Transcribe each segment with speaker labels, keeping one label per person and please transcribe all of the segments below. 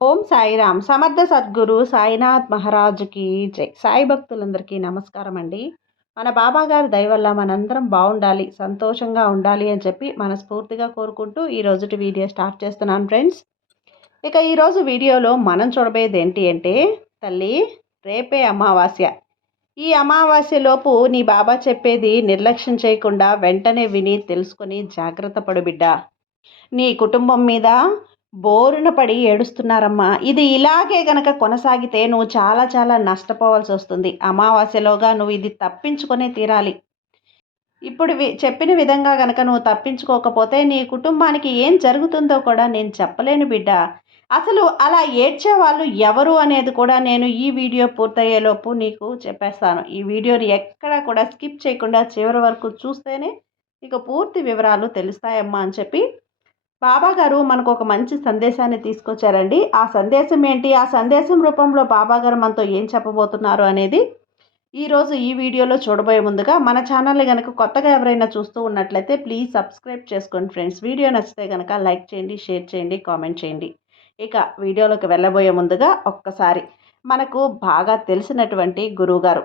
Speaker 1: ఓం సాయిరామ్. సమర్థ సద్గురు సాయినాథ్ మహారాజుకి జై. సాయి భక్తులందరికీ నమస్కారం అండి. మన బాబా గారి మనందరం బాగుండాలి సంతోషంగా ఉండాలి అని చెప్పి మనస్ఫూర్తిగా కోరుకుంటూ ఈ రోజుటి వీడియో స్టార్ట్ చేస్తున్నాను ఫ్రెండ్స్. ఇక ఈరోజు వీడియోలో మనం చూడబోయేది ఏంటి అంటే తల్లి రేపే అమావాస్య. ఈ అమావాస్యలోపు నీ బాబా చెప్పేది నిర్లక్ష్యం చేయకుండా వెంటనే విని తెలుసుకొని జాగ్రత్త పడు బిడ్డ. నీ కుటుంబం మీద బోరున పడి ఏడుస్తున్నారమ్మా. ఇది ఇలాగే గనక కొనసాగితే నువ్వు చాలా చాలా నష్టపోవాల్సి వస్తుంది. అమావాస్యలోగా నువ్వు ఇది తప్పించుకొనే తీరాలి. ఇప్పుడు వి చెప్పిన విధంగా గనక నువ్వు తప్పించుకోకపోతే నీ కుటుంబానికి ఏం జరుగుతుందో కూడా నేను చెప్పలేను బిడ్డ. అసలు అలా ఏడ్చే వాళ్ళు ఎవరు అనేది కూడా నేను ఈ వీడియో పూర్తయ్యేలోపు నీకు చెప్పేస్తాను. ఈ వీడియోని ఎక్కడా కూడా స్కిప్ చేయకుండా చివరి వరకు చూస్తేనే నీకు పూర్తి వివరాలు తెలుస్తాయమ్మా అని చెప్పి బాబా గారు మనకు ఒక మంచి సందేశాన్ని తీసుకొచ్చారండి. ఆ సందేశం ఏంటి? ఆ సందేశం రూపంలో బాబా గారు మనతో ఏం చెప్పబోతున్నారు అనేది ఈరోజు ఈ వీడియోలో చూడబోయే ముందుగా మన ఛానల్ని కనుక కొత్తగా ఎవరైనా చూస్తూ ఉన్నట్లయితే ప్లీజ్ సబ్స్క్రైబ్ చేసుకోండి ఫ్రెండ్స్. వీడియో నచ్చితే కనుక లైక్ చేయండి షేర్ చేయండి కామెంట్ చేయండి. ఇక వీడియోలోకి వెళ్ళబోయే ముందుగా ఒక్కసారి మనకు బాగా తెలిసినటువంటి గురువుగారు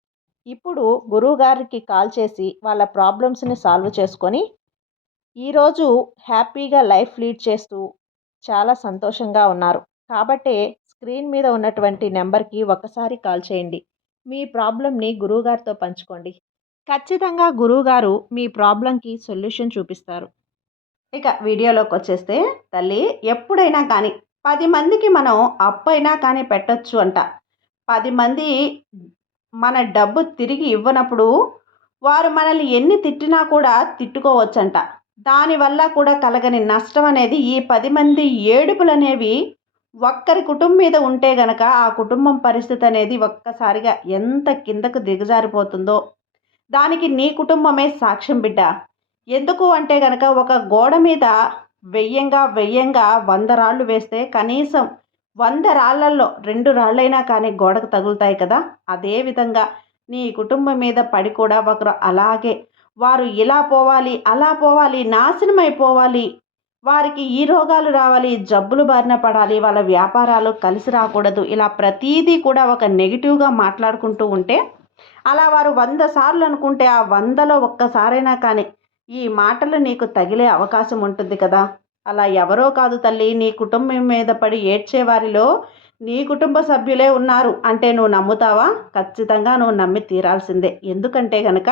Speaker 1: ఇప్పుడు గురువుగారికి కాల్ చేసి వాళ్ళ ప్రాబ్లమ్స్ని సాల్వ్ చేసుకొని ఈరోజు హ్యాపీగా లైఫ్ లీడ్ చేస్తూ చాలా సంతోషంగా ఉన్నారు. కాబట్టే స్క్రీన్ మీద ఉన్నటువంటి నెంబర్కి ఒకసారి కాల్ చేయండి. మీ ప్రాబ్లమ్ని గురువుగారితో పంచుకోండి. ఖచ్చితంగా గురువుగారు మీ ప్రాబ్లంకి సొల్యూషన్ చూపిస్తారు. ఇక వీడియోలోకి వచ్చేస్తే తల్లి ఎప్పుడైనా కానీ పది మందికి మనం అప్పైనా కానీ పెట్టచ్చు అంట. పది మంది మన డబ్బు తిరిగి ఇవ్వనప్పుడు వారు మనల్ని ఎన్ని తిట్టినా కూడా తిట్టుకోవచ్చంట. దానివల్ల కూడా కలగని నష్టం అనేది ఈ పది మంది ఏడుపులు అనేవి ఒక్కరి కుటుంబం మీద ఉంటే గనక ఆ కుటుంబం పరిస్థితి అనేది ఒక్కసారిగా ఎంత కిందకు దిగజారిపోతుందో. దానికి నీ కుటుంబమే సాక్ష్యం బిడ్డ. ఎందుకు అంటే గనక ఒక గోడ మీద వెయ్యంగా వెయ్యంగా వంద రాళ్ళు వేస్తే కనీసం వంద రాళ్ళల్లో రెండు రాళ్ళైనా కానీ గోడకు తగులుతాయి కదా? అదేవిధంగా నీ కుటుంబం మీద పడి కూడా ఒకరు అలాగే వారు ఇలా పోవాలి అలా పోవాలి నాశనం అయిపోవాలి వారికి ఈ రోగాలు రావాలి జబ్బులు బారిన పడాలి వాళ్ళ వ్యాపారాలు కలిసి రాకూడదు. ఇలా ప్రతీదీ కూడా ఒక నెగిటివ్గా మాట్లాడుకుంటూ ఉంటే అలా వారు వంద సార్లు అనుకుంటే ఆ వందలో ఒక్కసారైనా కానీ ఈ మాటలు నీకు తగిలే అవకాశం ఉంటుంది కదా? అలా ఎవరో కాదు తల్లి నీ కుటుంబం మీద పడి ఏడ్చేవారిలో నీ కుటుంబ సభ్యులే ఉన్నారు. అంటే నువ్వు నమ్ముతావా? ఖచ్చితంగా నువ్వు నమ్మి తీరాల్సిందే. ఎందుకంటే కనుక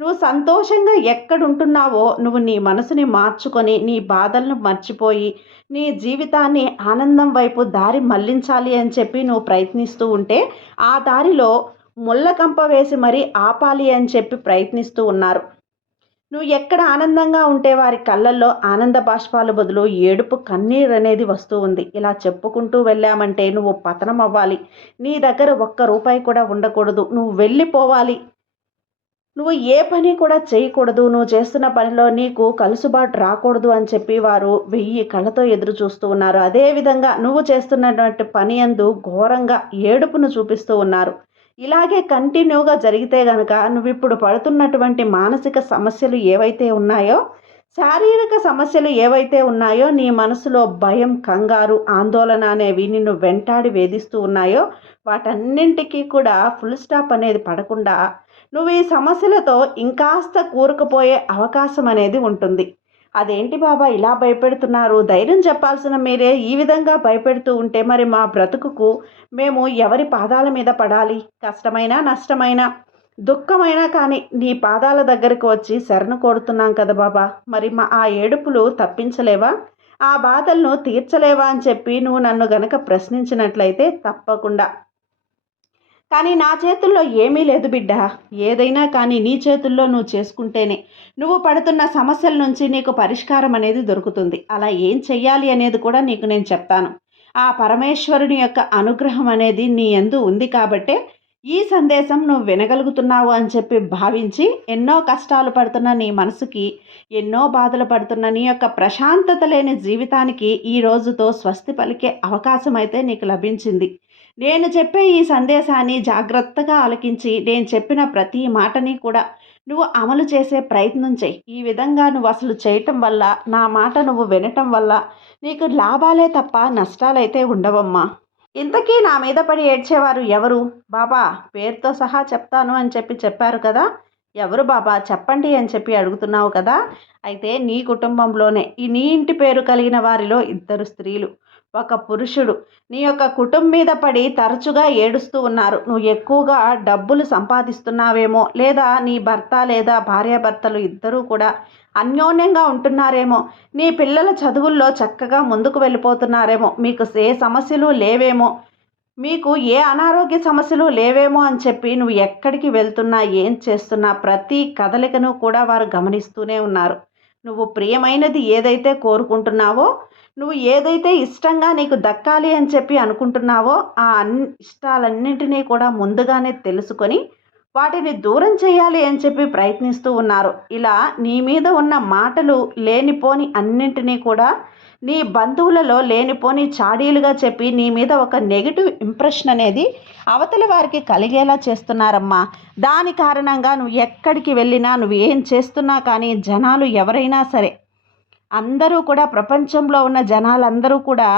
Speaker 1: నువ్వు సంతోషంగా ఎక్కడుంటున్నావో నువ్వు నీ మనసుని మార్చుకొని నీ బాధలను మర్చిపోయి నీ జీవితాన్ని ఆనందం వైపు దారి మళ్ళించాలి అని చెప్పి నువ్వు ప్రయత్నిస్తూ ఉంటే ఆ దారిలో ముళ్ళకంప వేసి మరీ ఆపాలి అని చెప్పి ప్రయత్నిస్తూ ఉన్నారు. నువ్వు ఎక్కడ ఆనందంగా ఉంటే వారి కళ్ళల్లో ఆనంద బాష్పాల బదులు ఏడుపు కన్నీరు అనేది వస్తూ ఉంది. ఇలా చెప్పుకుంటూ వెళ్ళామంటే నువ్వు పతనం అవ్వాలి. నీ దగ్గర ఒక్క రూపాయి కూడా ఉండకూడదు. నువ్వు వెళ్ళిపోవాలి. నువ్వు ఏ పని కూడా చేయకూడదు. నువ్వు చేస్తున్న పనిలో నీకు కలుసుబాటు రాకూడదు అని చెప్పి వారు వెయ్యి కళ్ళతో ఎదురు చూస్తూ ఉన్నారు. అదేవిధంగా నువ్వు చేస్తున్నటువంటి పని అందు ఘోరంగా ఏడుపును చూపిస్తూ ఉన్నారు. ఇలాగే కంటిన్యూగా జరిగితే గనక నువ్వు ఇప్పుడు పడుతున్నటువంటి మానసిక సమస్యలు ఏవైతే ఉన్నాయో శారీరక సమస్యలు ఏవైతే ఉన్నాయో నీ మనసులో భయం కంగారు ఆందోళన అనేవి నిన్ను వెంటాడి వేధిస్తూ ఉన్నాయో వాటన్నింటికీ కూడా ఫుల్ స్టాప్ అనేది పడకుండా నువ్వు ఈ సమస్యలతో ఇంకాస్త కూరుకుపోయే అవకాశం అనేది ఉంటుంది. అదేంటి బాబా ఇలా భయపెడుతున్నారు? ధైర్యం చెప్పాల్సిన మీరే ఈ విధంగా భయపెడుతూ ఉంటే మరి మా బ్రతుకుకు మేము ఎవరి పాదాల మీద పడాలి? కష్టమైనా నష్టమైనా? దుఃఖమైనా కానీ నీ పాదాల దగ్గరకు వచ్చి శరణు కోరుతున్నాం కదా బాబా. మరి మా ఆ ఏడుపులు తప్పించలేవా? ఆ బాధలను తీర్చలేవా అని చెప్పి నువ్వు నన్ను గనక ప్రశ్నించినట్లయితే తప్పకుండా. కానీ నా చేతుల్లో ఏమీ లేదు బిడ్డ. ఏదైనా కానీ నీ చేతుల్లో నువ్వు చేసుకుంటేనే. నువ్వు పడుతున్న సమస్యల నుంచి నీకు పరిష్కారం అనేది దొరుకుతుంది. అలా ఏం చెయ్యాలి అనేది కూడా నీకు నేను చెప్తాను. ఆ పరమేశ్వరుని యొక్క అనుగ్రహం అనేది నీ ఎందు ఉంది కాబట్టే ఈ సందేశం నువ్వు వినగలుగుతున్నావు అని చెప్పి భావించి ఎన్నో కష్టాలు పడుతున్న నీ మనసుకి ఎన్నో బాధలు పడుతున్న నీ యొక్క ప్రశాంతత లేని జీవితానికి ఈ రోజుతో స్వస్తి పలికే అవకాశం అయితే నీకు లభించింది. నేను చెప్పే ఈ సందేశాన్ని జాగ్రత్తగా ఆలకించి నేను చెప్పిన ప్రతి మాటని కూడా నువ్వు అమలు చేసే ప్రయత్నం చేయి. ఈ విధంగా నువ్వు అసలు చేయటం వల్ల నా మాట నువ్వు వినటం వల్ల నీకు లాభాలే తప్ప నష్టాలైతే ఉండవమ్మా. ఇంతకీ నా మీద పడి ఏడ్చేవారు ఎవరు? బాబా పేరుతో సహా చెప్తాను అని చెప్పి చెప్పారు కదా? ఎవరు బాబా? చెప్పండి అని చెప్పి అడుగుతున్నావు కదా? అయితే నీ కుటుంబంలోనే ఈ నీ ఇంటి పేరు కలిగిన వారిలో ఇద్దరు స్త్రీలు. ఒక పురుషుడు. నీ యొక్క కుటుంబం మీద పడి తరచుగా ఏడుస్తూ ఉన్నారు. నువ్వు ఎక్కువగా డబ్బులు సంపాదిస్తున్నావేమో లేదా నీ భర్త లేదా భార్యాభర్తలు ఇద్దరూ కూడా అన్యోన్యంగా ఉంటున్నారేమో నీ పిల్లల చదువుల్లో చక్కగా ముందుకు వెళ్ళిపోతున్నారేమో మీకు ఏ సమస్యలు లేవేమో మీకు ఏ అనారోగ్య సమస్యలు లేవేమో అని చెప్పి నువ్వు ఎక్కడికి వెళ్తున్నా ఏం చేస్తున్నా ప్రతి కదలికను కూడా వారు గమనిస్తూనే ఉన్నారు. నువ్వు ప్రియమైనది ఏదైతే కోరుకుంటున్నావో నువ్వు ఏదైతే ఇష్టంగా నీకు దక్కాలి అని చెప్పి అనుకుంటున్నావో ఆ అన్ ఇష్టాలన్నింటినీ కూడా ముందుగానే తెలుసుకొని వాటిని దూరం చేయాలి అని చెప్పి ప్రయత్నిస్తూ ఉన్నారు. ఇలా నీ మీద ఉన్న మాటలు లేనిపోని అన్నింటినీ కూడా నీ బంధువులలో లేనిపోని చాడీలుగా చెప్పి నీ మీద ఒక నెగిటివ్ ఇంప్రెషన్ అనేది అవతలి వారికి కలిగేలా చేస్తున్నారమ్మా. దాని కారణంగా నువ్వు ఎక్కడికి వెళ్ళినా నువ్వు ఏం చేస్తున్నా కానీ జనాలు ఎవరైనా సరే అందరూ కూడా ప్రపంచంలో ఉన్న జనాలందరూ కూడా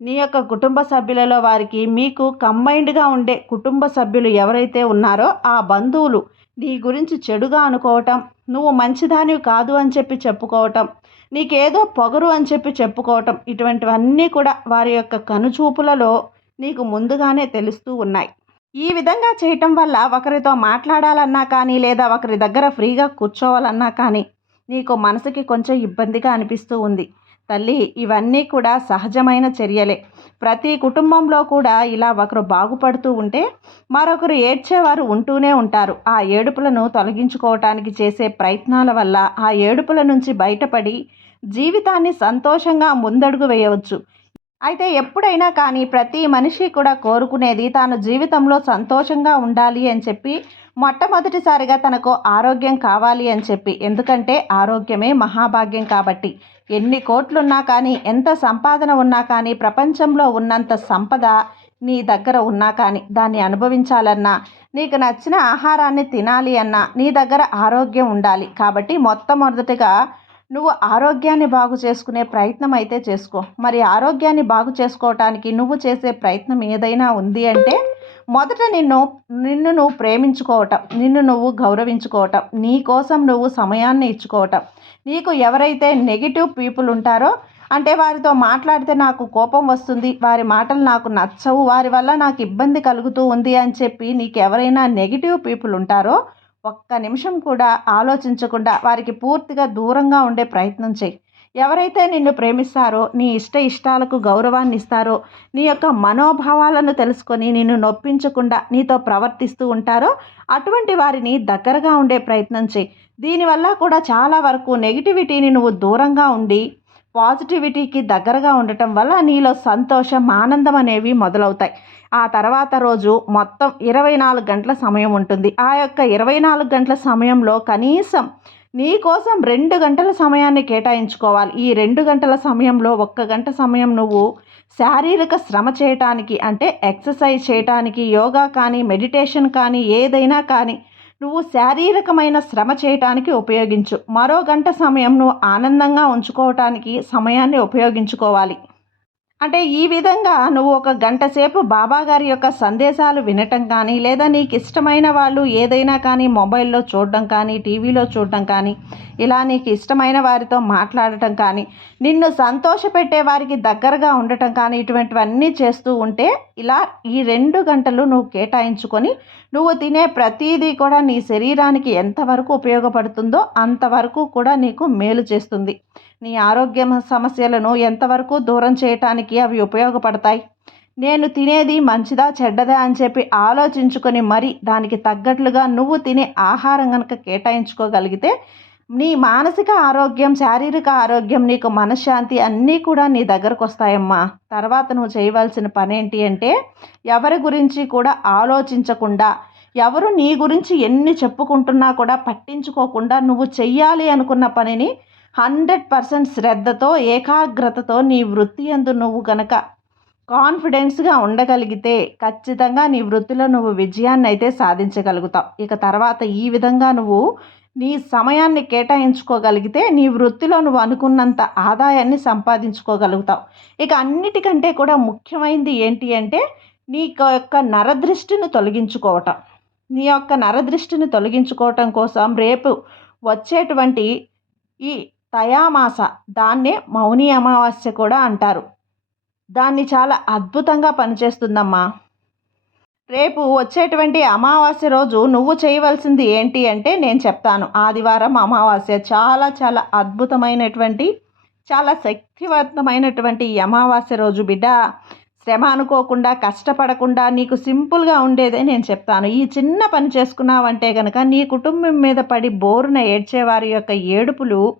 Speaker 1: నీ యొక్క కుటుంబ సభ్యులలో వారికి మీకు కంబైన్డ్గా ఉండే కుటుంబ సభ్యులు ఎవరైతే ఉన్నారో ఆ బంధువులు నీ గురించి చెడుగా అనుకోవటం నువ్వు మంచిదానివి కాదు అని చెప్పి చెప్పుకోవటం నీకేదో పొగరు అని చెప్పి చెప్పుకోవటం ఇటువంటివన్నీ కూడా వారి యొక్క కనుచూపులలో నీకు ముందుగానే తెలుస్తూ ఉన్నాయి. ఈ విధంగా చేయటం వల్ల ఒకరితో మాట్లాడాలన్నా కానీ లేదా ఒకరి దగ్గర ఫ్రీగా కూర్చోవాలన్నా కానీ నీకు మనసుకి కొంచెం ఇబ్బందిగా అనిపిస్తూ ఉంది. తల్లి ఇవన్నీ కూడా సహజమైన చర్యలే. ప్రతి కుటుంబంలో కూడా ఇలా ఒకరు బాగుపడుతూ ఉంటే మరొకరు ఏడ్చేవారు ఉంటూనే ఉంటారు. ఆ ఏడుపులను తొలగించుకోవటానికి చేసే ప్రయత్నాల వల్ల ఆ ఏడుపుల నుంచి బయటపడి జీవితాన్ని సంతోషంగా ముందడుగు వేయవచ్చు. అయితే ఎప్పుడైనా కానీ ప్రతి మనిషి కూడా కోరుకునేది తాను జీవితంలో సంతోషంగా ఉండాలి అని చెప్పి మొట్టమొదటిసారిగా తనకు ఆరోగ్యం కావాలి అని చెప్పి. ఎందుకంటే ఆరోగ్యమే మహాభాగ్యం కాబట్టి. ఎన్ని కోట్లున్నా కానీ ఎంత సంపాదన ఉన్నా కానీ ప్రపంచంలో ఉన్నంత సంపద నీ దగ్గర ఉన్నా కానీ దాన్ని అనుభవించాలన్నా నీకు నచ్చిన ఆహారాన్ని తినాలి అన్నా నీ దగ్గర ఆరోగ్యం ఉండాలి. కాబట్టి మొట్టమొదటిగా నువ్వు ఆరోగ్యాన్ని బాగు చేసుకునే ప్రయత్నం అయితే చేసుకో. మరి ఆరోగ్యాన్ని బాగు చేసుకోవటానికి నువ్వు చేసే ప్రయత్నం ఏదైనా ఉంది అంటే మొదట నిన్ను నిన్ను నువ్వు ప్రేమించుకోవటం నిన్ను నువ్వు గౌరవించుకోవటం నీ కోసం నువ్వు సమయాన్ని ఇచ్చుకోవటం. నీకు ఎవరైతే నెగిటివ్ పీపుల్ ఉంటారో అంటే వారితో మాట్లాడితే నాకు కోపం వస్తుంది వారి మాటలు నాకు నచ్చవు వారి వల్ల నాకు ఇబ్బంది కలుగుతూ ఉంది అని చెప్పి నీకు ఎవరైనా నెగిటివ్ పీపుల్ ఉంటారో ఒక్క నిమిషం కూడా ఆలోచించకుండా వారికి పూర్తిగా దూరంగా ఉండే ప్రయత్నం చేయి. ఎవరైతే నిన్ను ప్రేమిస్తారో నీ ఇష్ట ఇష్టాలకు గౌరవాన్ని ఇస్తారో నీ యొక్క మనోభావాలను తెలుసుకొని నిన్ను నొప్పించకుండా నీతో ప్రవర్తిస్తూ ఉంటారో అటువంటి వారిని దగ్గరగా ఉండే ప్రయత్నం చేయి. దీనివల్ల కూడా చాలా వరకు నెగిటివిటీని నువ్వు దూరంగా ఉండి పాజిటివిటీకి దగ్గరగా ఉండటం వల్ల నీలో సంతోషం ఆనందం అనేవి మొదలవుతాయి. ఆ తర్వాత రోజు మొత్తం ఇరవై నాలుగు గంటల సమయం ఉంటుంది. ఆ యొక్క ఇరవై నాలుగు గంటల సమయంలో కనీసం నీ కోసం రెండు గంటల సమయాన్ని కేటాయించుకోవాలి. ఈ రెండు గంటల సమయంలో ఒక్క గంట సమయం నువ్వు శారీరక శ్రమ చేయటానికి అంటే ఎక్సర్సైజ్ చేయటానికి యోగా కానీ మెడిటేషన్ కానీ ఏదైనా కానీ నువ్వు శారీరకమైన శ్రమ చేయటానికి ఉపయోగించు. మరో గంట సమయం నువ్వు ఆనందంగా ఉంచుకోవటానికి సమయాన్ని ఉపయోగించుకోవాలి. అంటే ఈ విధంగా నువ్వు ఒక గంట సేపు బాబా గారి యొక్క సందేశాలు వినటం కానీ లేదా నీకు ఇష్టమైన వాళ్ళు ఏదైనా కానీ మొబైల్లో చూడడం కానీ టీవీలో చూడడం కానీ ఇలా నీకు ఇష్టమైన వారితో మాట్లాడటం కానీ నిన్ను సంతోషపెట్టే వారికి దగ్గరగా ఉండటం కానీ ఇటువంటివన్నీ చేస్తూ ఉంటే ఇలా ఈ రెండు గంటలు నువ్వు కేటాయించుకొని నువ్వు తినే ప్రతీదీ కూడా నీ శరీరానికి ఎంతవరకు ఉపయోగపడుతుందో అంతవరకు కూడా నీకు మేలు చేస్తుంది. నీ ఆరోగ్య సమస్యలను ఎంతవరకు దూరం చేయటానికి అవి ఉపయోగపడతాయి. నేను తినేది మంచిదా చెడ్డదా అని చెప్పి ఆలోచించుకొని మరి దానికి తగ్గట్లుగా నువ్వు తినే ఆహారం కనుక కేటాయించుకోగలిగితే నీ మానసిక ఆరోగ్యం శారీరక ఆరోగ్యం నీకు మనశ్శాంతి అన్నీ కూడా నీ దగ్గరకు వస్తాయమ్మా. తర్వాత నువ్వు చేయవలసిన పని ఏంటి అంటే ఎవరి గురించి కూడా ఆలోచించకుండా ఎవరు నీ గురించి ఎన్ని చెప్పుకుంటున్నా కూడా పట్టించుకోకుండా నువ్వు చెయ్యాలి అనుకున్న పనిని హండ్రెడ్ పర్సెంట్ శ్రద్ధతో ఏకాగ్రతతో నీ వృత్తి ఎందు నువ్వు గనక కాన్ఫిడెన్స్గా ఉండగలిగితే ఖచ్చితంగా నీ వృత్తిలో నువ్వు విజయాన్ని అయితే సాధించగలుగుతావు. ఇక తర్వాత ఈ విధంగా నువ్వు నీ సమయాన్ని కేటాయించుకోగలిగితే నీ వృత్తిలో నువ్వు అనుకున్నంత ఆదాయాన్ని సంపాదించుకోగలుగుతావు. ఇక అన్నిటికంటే కూడా ముఖ్యమైనది ఏంటి అంటే నీ యొక్క నరదృష్టిని తొలగించుకోవటం. నీ యొక్క నరదృష్టిని తొలగించుకోవటం కోసం రేపు వచ్చేటువంటి ఈ తయామాస దాన్నే మౌని అమావాస్య కూడా అంటారు. దాన్ని చాలా అద్భుతంగా పనిచేస్తుందమ్మా. రేపు వచ్చేటువంటి అమావాస్య రోజు నువ్వు చేయవలసింది ఏంటి అంటే నేను చెప్తాను. ఆదివారం అమావాస్య చాలా చాలా అద్భుతమైనటువంటి చాలా శక్తివంతమైనటువంటి ఈ అమావాస్య రోజు బిడ్డ. శ్రమ అనుకోకుండా కష్టపడకుండా నీకు సింపుల్గా ఉండేదే నేను చెప్తాను. ఈ చిన్న పని చేసుకున్నావంటే కనుక నీ కుటుంబం మీద పడి బోరున ఏడ్చేవారి యొక్క ఏడుపులు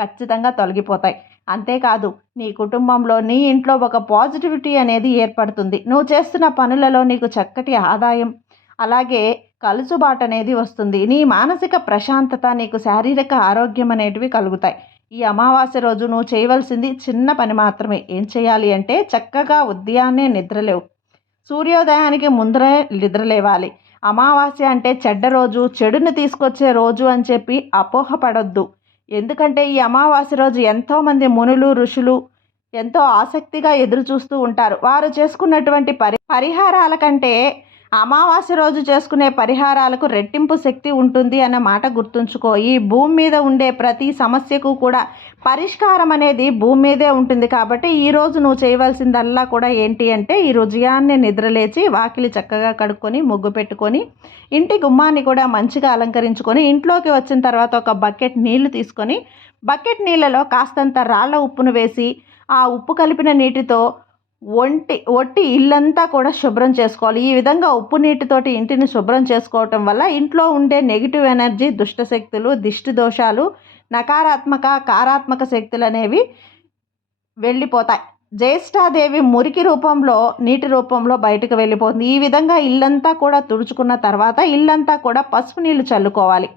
Speaker 1: ఖచ్చితంగా తొలగిపోతాయి. అంతేకాదు నీ కుటుంబంలో నీ ఇంట్లో ఒక పాజిటివిటీ అనేది ఏర్పడుతుంది. నువ్వు చేస్తున్న పనులలో నీకు చక్కటి ఆదాయం అలాగే కలుసుబాటు అనేది వస్తుంది. నీ మానసిక ప్రశాంతత నీకు శారీరక ఆరోగ్యం అనేటివి కలుగుతాయి. ఈ అమావాస్య రోజు నువ్వు చేయవలసింది చిన్న పని మాత్రమే. ఏం చేయాలి అంటే చక్కగా ఉదయాన్నే నిద్రలేవు. సూర్యోదయానికి ముందరే నిద్రలేవాలి. అమావాస్య అంటే చెడ్డ రోజు చెడుని తీసుకొచ్చే రోజు అని చెప్పి అపోహపడొద్దు. ఎందుకంటే ఈ అమావాస్య రోజు ఎంతోమంది మునులు ఋషులు ఎంతో ఆసక్తిగా ఎదురు చూస్తూ ఉంటారు. వారు చేసుకున్నటువంటి పరి పరిహారాల కంటే అమావాస్య రోజు చేసుకునే పరిహారాలకు రెట్టింపు శక్తి ఉంటుంది అన్న మాట గుర్తుంచుకో. ఈ భూమి మీద ఉండే ప్రతి సమస్యకు కూడా పరిష్కారం అనేది భూమి మీదే ఉంటుంది కాబట్టి ఈరోజు నువ్వు చేయవలసిందల్లా కూడా ఏంటి అంటే ఈ రుజయాన్ని నిద్రలేచి వాకిలి చక్కగా కడుక్కొని ముగ్గు పెట్టుకొని ఇంటి గుమ్మాన్ని కూడా మంచిగా అలంకరించుకొని ఇంట్లోకి వచ్చిన తర్వాత ఒక బకెట్ నీళ్ళు తీసుకొని బకెట్ నీళ్ళలో కాస్తంత రాళ్ళ ఉప్పును వేసి ఆ ఉప్పు కలిపిన నీటితో ఒంటి ఒట్టి ఇల్లంతా కూడా శుభ్రం చేసుకోవాలి. ఈ విధంగా ఉప్పు నీటితోటి ఇంటిని శుభ్రం చేసుకోవటం వల్ల ఇంట్లో ఉండే నెగిటివ్ ఎనర్జీ దుష్టశక్తులు దిష్టి దోషాలు నకారాత్మక కారాత్మక శక్తులు అనేవి వెళ్ళిపోతాయి. జ్యేష్ఠాదేవి మురికి రూపంలో నీటి రూపంలో బయటకు వెళ్ళిపోతుంది. ఈ విధంగా ఇల్లంతా కూడా తుడుచుకున్న తర్వాత ఇల్లంతా కూడా పసుపు నీళ్ళు చల్లుకోవాలి.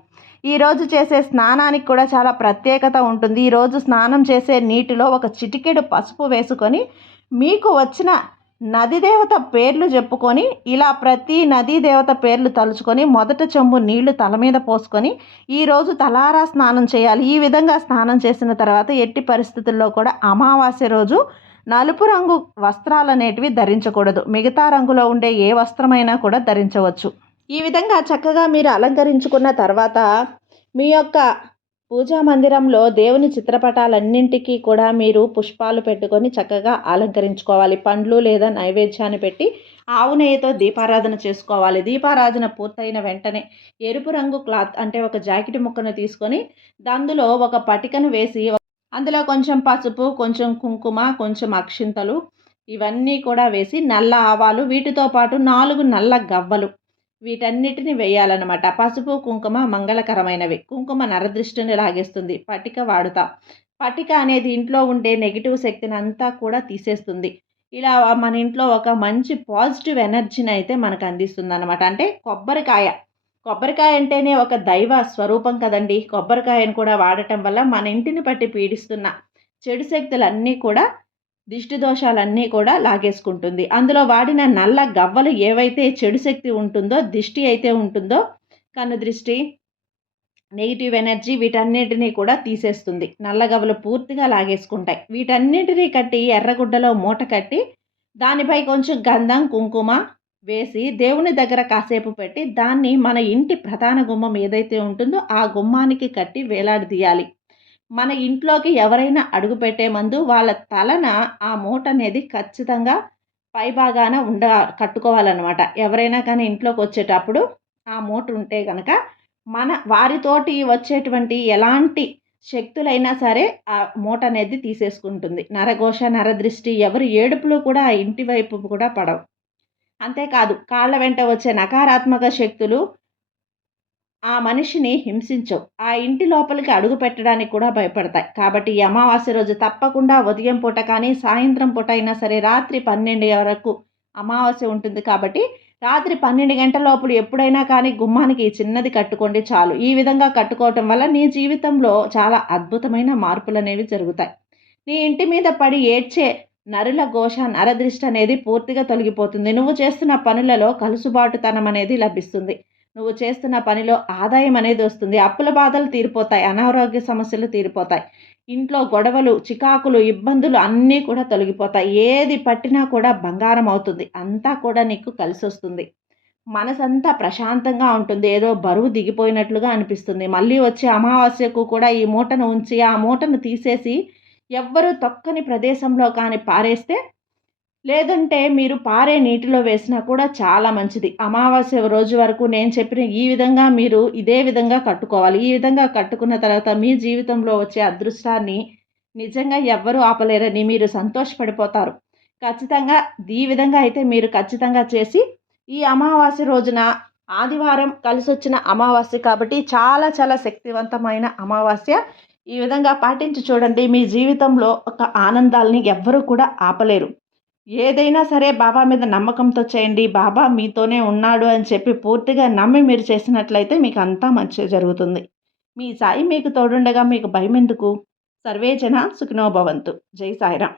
Speaker 1: ఈరోజు చేసే స్నానానికి కూడా చాలా ప్రత్యేకత ఉంటుంది. ఈరోజు స్నానం చేసే నీటిలో ఒక చిటికెడు పసుపు వేసుకొని మీకు వచ్చిన నది దేవత పేర్లు చెప్పుకొని ఇలా ప్రతి నదీ దేవత పేర్లు తలుచుకొని మొదట చెంబు నీళ్ళు తల మీద పోసుకొని ఈరోజు తలారా స్నానం చేయాలి. ఈ విధంగా స్నానం చేసిన తర్వాత ఎట్టి పరిస్థితుల్లో కూడా అమావాస్య రోజు నలుపు రంగు వస్త్రాలు అనేటివి ధరించకూడదు. మిగతా రంగులో ఉండే ఏ వస్త్రమైనా కూడా ధరించవచ్చు. ఈ విధంగా చక్కగా మీరు అలంకరించుకున్న తర్వాత మీ యొక్క పూజా మందిరంలో దేవుని చిత్రపటాలన్నింటికీ కూడా మీరు పుష్పాలు పెట్టుకొని చక్కగా అలంకరించుకోవాలి. పండ్లు లేదా నైవేద్యాన్ని పెట్టి ఆవు నెయ్యితో దీపారాధన చేసుకోవాలి. దీపారాధన పూర్తయిన వెంటనే ఎరుపు రంగు క్లాత్ అంటే ఒక జాకెట్ ముక్కను తీసుకొని అందులో ఒక పటికను వేసి అందులో కొంచెం పసుపు కొంచెం కుంకుమ కొంచెం అక్షింతలు ఇవన్నీ కూడా వేసి నల్ల ఆవాలు వీటితో పాటు నాలుగు నల్ల గవ్వలు వీటన్నిటిని వేయాలన్నమాట. పసుపు కుంకుమ మంగళకరమైనవి. కుంకుమ నరదృష్టిని లాగేస్తుంది. పటిక వాడుతా. పటిక అనేది ఇంట్లో ఉండే నెగిటివ్ శక్తిని అంతా కూడా తీసేస్తుంది. ఇలా మన ఇంట్లో ఒక మంచి పాజిటివ్ ఎనర్జీని అయితే మనకు అందిస్తుంది అనమాట అంటే కొబ్బరికాయ. కొబ్బరికాయ అంటేనే ఒక దైవ స్వరూపం కదండి. కొబ్బరికాయను కూడా వాడటం వల్ల మన ఇంటిని పట్టి పీడిస్తున్న చెడు శక్తులన్నీ కూడా దిష్టి దోషాలన్నీ కూడా లాగేసుకుంటుంది. అందులో వాడిన నల్ల గవ్వలు ఏవైతే చెడు శక్తి ఉంటుందో దిష్టి అయితే ఉంటుందో కన్ను దృష్టి నెగిటివ్ ఎనర్జీ వీటన్నిటినీ కూడా తీసేస్తుంది. నల్లగవ్వలు పూర్తిగా లాగేసుకుంటాయి. వీటన్నిటినీ కట్టి ఎర్రగుడ్డలో మూట కట్టి దానిపై కొంచెం గంధం కుంకుమ వేసి దేవుని దగ్గర కాసేపు పెట్టి దాన్ని మన ఇంటి ప్రధాన గుమ్మం ఏదైతే ఉంటుందో ఆ గుమ్మానికి కట్టి వేలాడదీయాలి. మన ఇంట్లోకి ఎవరైనా అడుగుపెట్టే మందు వాళ్ళ తలన ఆ మూట అనేది ఖచ్చితంగా పైభాగాన ఉండ కట్టుకోవాలన్నమాట. ఎవరైనా కానీ ఇంట్లోకి వచ్చేటప్పుడు ఆ మూట ఉంటే కనుక మన వారితోటి వచ్చేటువంటి ఎలాంటి శక్తులైనా సరే ఆ మూట అనేది తీసేసుకుంటుంది. నరఘోష నరదృష్టి ఎవరు ఏడుపులు కూడా ఆ ఇంటి వైపు కూడా పడవు. అంతేకాదు కాళ్ళ వెంట వచ్చే నకారాత్మక శక్తులు ఆ మనిషిని హింసించవు. ఆ ఇంటి లోపలికి అడుగు పెట్టడానికి కూడా భయపడతాయి. కాబట్టి ఈ అమావాస్య రోజు తప్పకుండా ఉదయం పూట కానీ సాయంత్రం పూట అయినా సరే రాత్రి పన్నెండు వరకు అమావాస్య ఉంటుంది కాబట్టి రాత్రి పన్నెండు గంటల లోపల ఎప్పుడైనా కానీ గుమ్మానికి చిన్నది కట్టుకోండి చాలు. ఈ విధంగా కట్టుకోవటం వల్ల నీ జీవితంలో చాలా అద్భుతమైన మార్పులు అనేవి జరుగుతాయి. నీ ఇంటి మీద పడి ఏడ్చే నరుల ఘోష నరదృష్టి అనేది పూర్తిగా తొలగిపోతుంది. నువ్వు చేస్తున్న పనులలో కలుసుబాటుతనం అనేది లభిస్తుంది. నువ్వు చేస్తున్న పనిలో ఆదాయం అనేది వస్తుంది. అప్పుల బాధలు తీరిపోతాయి. అనారోగ్య సమస్యలు తీరిపోతాయి. ఇంట్లో గొడవలు చికాకులు ఇబ్బందులు అన్నీ కూడా తొలగిపోతాయి. ఏది పట్టినా కూడా బంగారం అవుతుంది. అంతా కూడా నీకు కలిసి వస్తుంది. మనసంతా ప్రశాంతంగా ఉంటుంది. ఏదో బరువు దిగిపోయినట్లుగా అనిపిస్తుంది. మళ్ళీ వచ్చే అమావాస్యకు కూడా ఈ మూటను ఉంచి ఆ మూటను తీసేసి ఎవ్వరూ తొక్కని ప్రదేశంలో కానీ పారేస్తే లేదంటే మీరు పారే నీటిలో వేసినా కూడా చాలా మంచిది. అమావాస్య రోజు వరకు నేను చెప్పిన ఈ విధంగా మీరు ఇదే విధంగా కట్టుకోవాలి. ఈ విధంగా కట్టుకున్న తర్వాత మీ జీవితంలో వచ్చే అదృష్టాన్ని నిజంగా ఎవ్వరూ ఆపలేరని మీరు సంతోషపడిపోతారు. ఖచ్చితంగా ఈ విధంగా అయితే మీరు ఖచ్చితంగా చేసి ఈ అమావాస్య రోజున ఆదివారం కలిసి వచ్చిన అమావాస్య కాబట్టి చాలా చాలా శక్తివంతమైన అమావాస్య ఈ విధంగా పాటించి చూడండి. మీ జీవితంలో ఒక ఆనందాలని ఎవ్వరూ కూడా ఆపలేరు. ఏదైనా సరే బాబా మీద నమ్మకంతో చేయండి. బాబా మీతోనే ఉన్నాడు అని చెప్పి పూర్తిగా నమ్మి మీరు చేసినట్లయితే మీకు అంతా మంచి జరుగుతుంది. మీ సాయి మీకు తోడుండగా మీకు భయం ఎందుకు సర్వేజన సుఖినోభవంతు జై సాయిరామ్.